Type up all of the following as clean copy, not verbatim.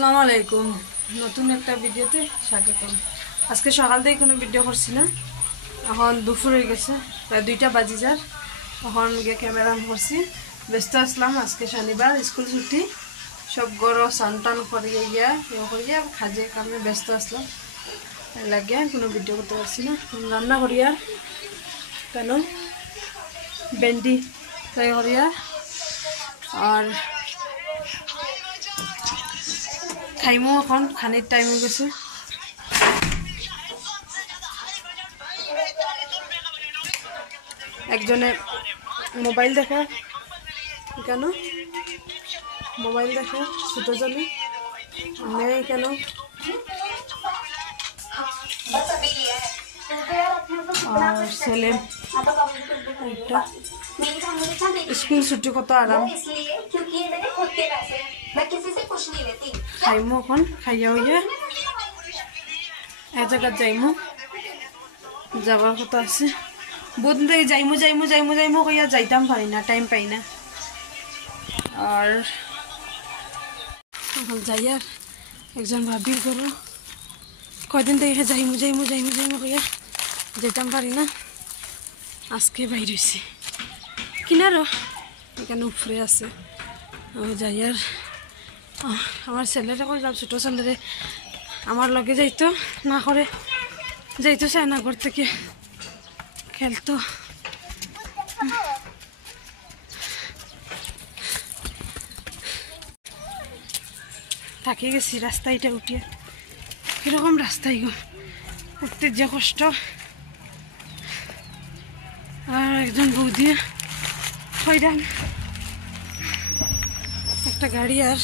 আসসালামু আলাইকুম নতুন একটা ভিডিওতে স্বাগতম। আজকে সকাল থেকে কোনো ভিডিও করছি না, এখন দুপুর হয়ে গেছে, প্রায় 2টা বাজি যার। এখন গিয়ে ক্যামেরা অন করছি, ব্যস্ত আসলাম। আজকে শনিবার, স্কুল ছুটি, সব গড় স্নান টান করিয়ে গিয়া করিয়া খাজে কামে ব্যস্ত আসলাম, লাগে কোনো ভিডিও করতে পারছি না। রান্না করিয়া কেন ভেন্ডি ফ্রাই করিয়া আর খাইমো। এখন খানির টাইম হয়ে গেছে। একজনে মোবাইল দেখে, কেন মোবাইল দেখে ছোটো জনে, মেয়ে কেন আর ছেলে একটা স্কুল ছুটি, কত আরাম। খাইমো এখন, খাইয়া হইয়া এক জায়গায় যাইমো, যাবার কথা আছে। বহুদিন থেকে যাইমো যাইমো যাইমো যাইমো কইয়া যাইতাম পারি না, টাইম পাই না। আর এখন যাই আর একজন ভাবির করো, কয়দিন থেকে যাইমো যাইমো যাইমো যাইমো কইয়া যেতাম পারি না। আজকে বাইর হয়েছি কিনারও, এখানে উপরে আছে। যাই আর আমার ছেলেটা কইলাম, ছোটো ছেলেরে আমার লগে যাইতো না, করে যাইতো চায় না, ঘর থেকে খেলতো। থাকে গেছি রাস্তায়, এটা উঠিয়ে কিরকম রাস্তায় গো, উঠতে যে কষ্ট। আর একজন বৌদি হইরান, একটা গাড়ি আর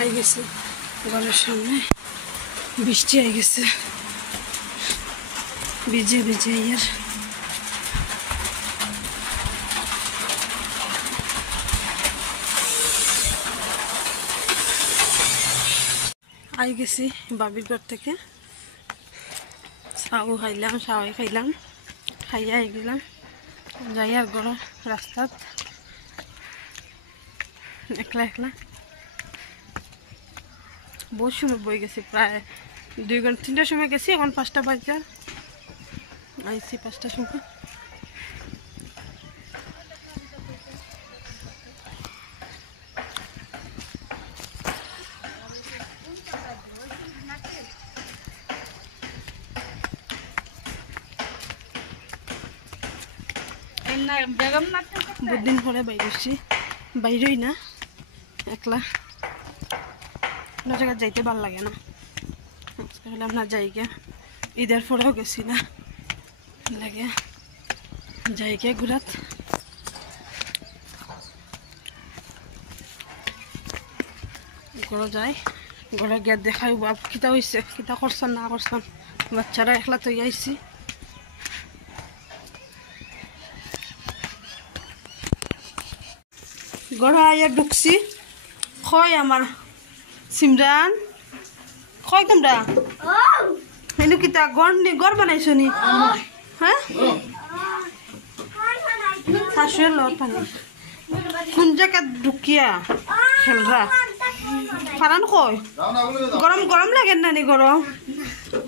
আই গেছে ঘরের সামনে, বৃষ্টি আই গেছে, ভিজে ভিজে আর আই গেছি বাবির ঘর থেকে। চাও খাইলাম, চাওয়াই খাইলাম, খাইয়া আই গেলাম। যাই আর গড় রাস্তাত একলা একলা, বহুত সময় বই গেছি, প্রায় 2 ঘন্টা 3টার সময় গেছি, এখন 5টা বাজার আইছি, 5টার সময়। বহুদিন পরে বাইরেছি, বাইরেই না একলা, কোনো জায়গায় যাইতে ভাল লাগে না। বললাম না যাই গিয়া, ঈদের পরেও গেছি না, লাগে যাই গিয়া ঘুরাত। ঘরে যাই, ঘরে গিয়া দেখাই বাপ কিতা হয়েছে, কিতা করছেন না করছেন। বাচ্চারা একলা তো আইছি। ঘরে আইয়া ঢুকছি, কয় আমার সিমরান, কয় তোমরা এনু কিতা গড় বানাইছো নি? হ্যাঁ, শাশুড়ের লট পানি কোন জায়গা ঢুকিয়া খেলরা ফারান কয় গরম গরম লাগে না নি? গরম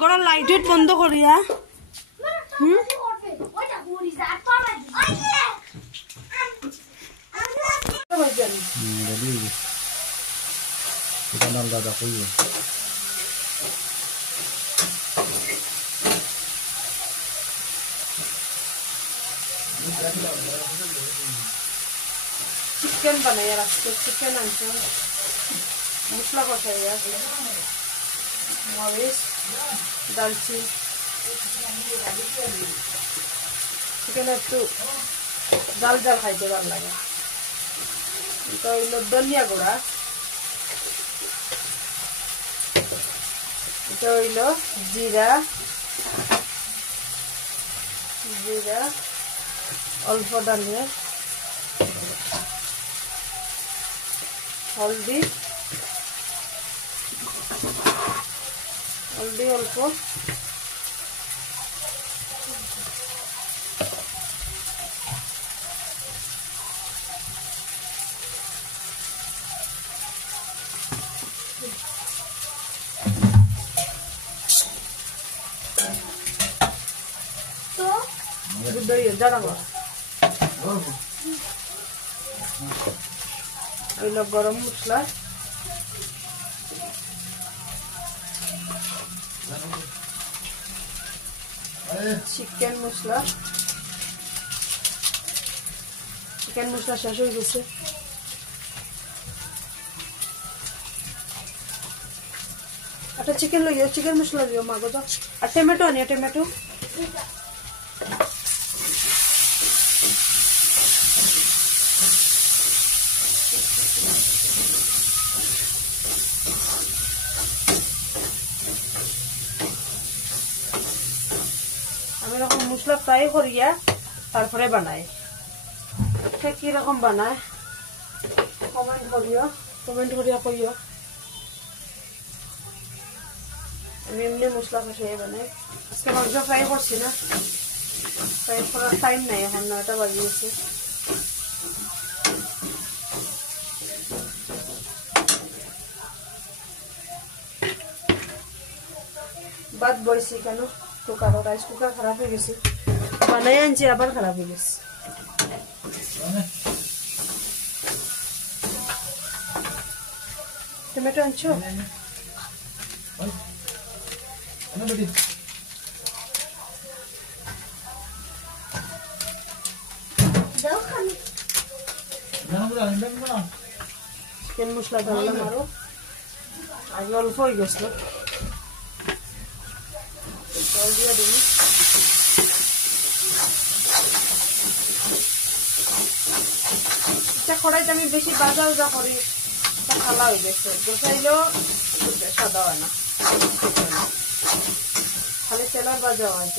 গরম লাইট বন্ধ করিয়া চিকেন বানাইয়া রাখছে, চিকেন আনছে, মশলা কষাইয়া, মরিচ, দালচিনি, চিকেন একটু জাল জাল খাইতে ভালো লাগে। তো হইল ধনিয়া গুঁড়া, এটা হইল জিরা জিরা অল্প ডালিয়া হলদি হলদি অল্প गरम मसला चिकेन मसला शेष हो गए अच्छा चिकेन लियो चिकेन मसला लियो मागो तो और टमेटो आनिए टमेटो मसला फ्राई करिया तारपरे बनाए ठीक की रकम बनाए कमेंट करिया कहियो एमनी मसला कषाई बनाए আজকে মাংস ফ্রাই করছি না ফ্রাই করার টাইম নাই এখন 9টা বাজে গেছে বাদ বইছি কেন कुकर राइस कुकर खराब हो गई बनाए आनছি আবার खराब हो गई टमेटो आनছো চিকেন মশলা ঢাললাম আরো আগে অল্প হয়ে গেছিল জল দিয়ে দিন এটা কড়াইতে আমি বেশি ভাজা করি এটা খালা হয়ে গেছে বসাইলেও সাদা হয় না খালি তেলের ভাজা হয়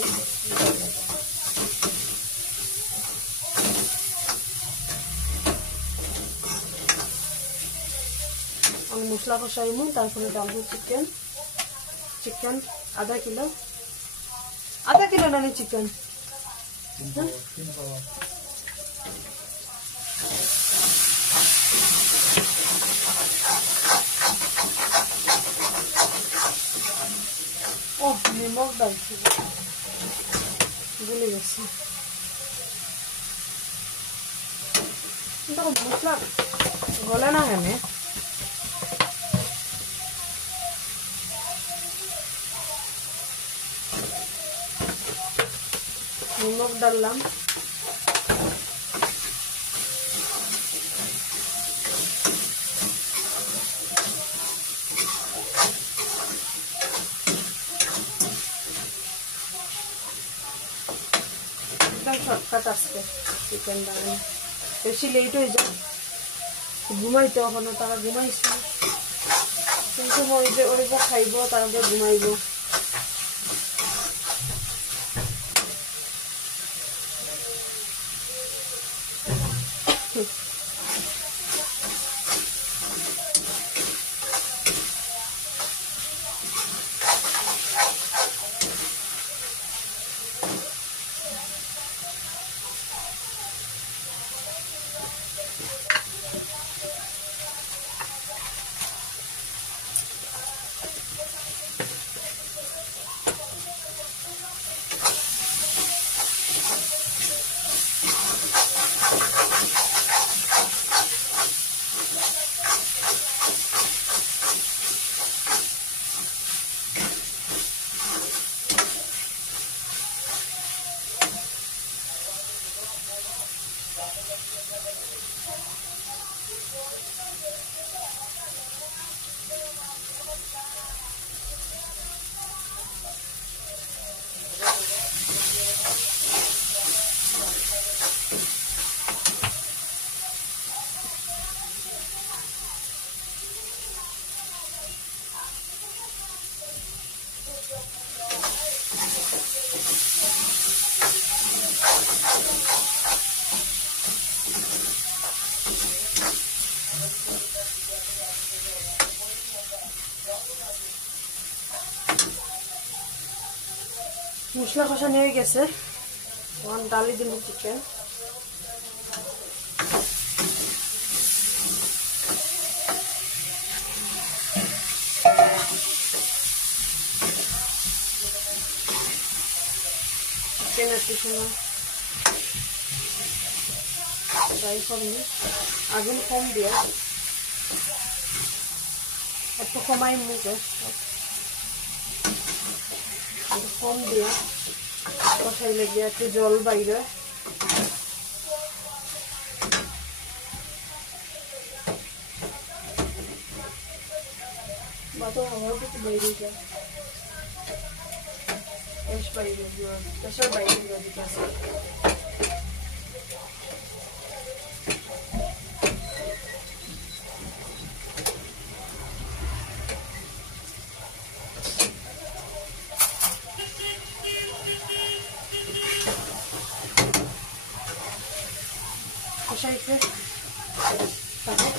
আমি মশলা কষাইমু তারপরে ডালবো চিকেন आधा किलो लानी चिकन ओह नमक डालছি भूल গেছি কিন্তু মশলা গলে না কেন नमक डाललाम शॉर्टकट आसते चिकेन बानानो बेशी लेट हो जाए घुमाइते एखोनो तारा घुमाइছে किन्तु মই যে ওরে খাইব তারপরে ঘুমাইব মশলা কষানো হয়ে গেছে, এখন ডালি দিব চিকেন। চিকেন একটু সময় ফ্রাই করবি, আগুন কম দিয়া, একটু কমাই মুখে কম দিয়া কষাইলে গিয়ে একটু জল বাইরে। বাতো আমার কিছু বাইরে যায়, বেশ বাইরে দিয়ে প্রেশার বাইরে দিয়ে দিতে আছে। কষাইতে তারপর